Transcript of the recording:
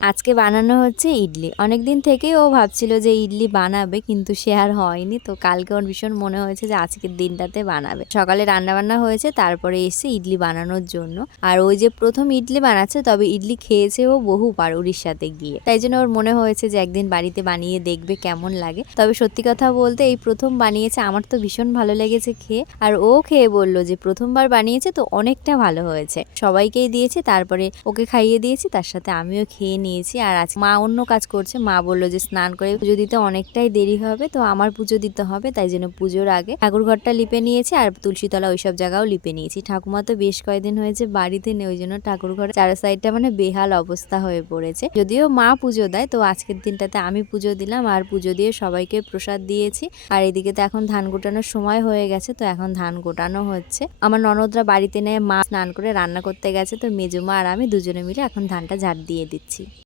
আজকে বানানো হচ্ছে ইডলি। অনেকদিন থেকেই ও ভাবছিল যে ইডলি বানাবে, কিন্তু সে আর হয়নি। তো কালকে ওর ভীষণ মনে হয়েছে যে আজকের দিনটাতে বানাবে। সকালে রান্নাবান্না হয়েছে, তারপরে এসে ইডলি বানানোর জন্য। আর ওই যে প্রথম ইডলি বানাচ্ছে, তবে ইডলি খেয়েছে ও বহুবার উড়িষ্যাতে গিয়ে। তাই জন্য ওর মনে হয়েছে যে একদিন বাড়িতে বানিয়ে দেখবে কেমন লাগে। তবে সত্যি কথা বলতে এই প্রথম বানিয়েছে, আমার তো ভীষণ ভালো লেগেছে খেয়ে। আর ও খেয়ে বলল যে প্রথমবার বানিয়েছে তো অনেকটা ভালো হয়েছে। সবাইকেই দিয়েছে, তারপরে ওকে খাইয়ে দিয়েছি, তার সাথে আমিও খেয়ে নিয়েছি। আর আজ মা অন্য কাজ করছে। মা বলল যে স্নান করে পুজো দিতে অনেকটাই দেরি হবে, তো আমার পুজো দিতে হবে, তাই জন্য পুজোর আগে ঠাকুর ঘরটা লিপে নিয়েছি আর তুলসীতলা ওইসব জায়গাও লিপে নিয়েছি। ঠাকুমা তো বেশ কয়েকদিন হয়েছে বাড়িতে নেই, ওই জন্য ঠাকুর ঘরে চার সাইডটা মানে বেহাল অবস্থা হয়ে পড়েছে। যদিও মা পুজো দেয়, তো আজকের দিনটাতে আমি পুজো দিলাম আর পুজো দিয়ে সবাইকে প্রসাদ দিয়েছি। আর এদিকে তো এখন ধান গোটানোর সময় হয়ে গেছে, তো এখন ধান গোটানো হচ্ছে। আমার ননদরা বাড়িতে নেই, মা স্নান করে রান্না করতে গেছে, তো মেজমা আর আমি দুজনে মিলে এখন ধানটা ঝাড় দিয়ে দিচ্ছি।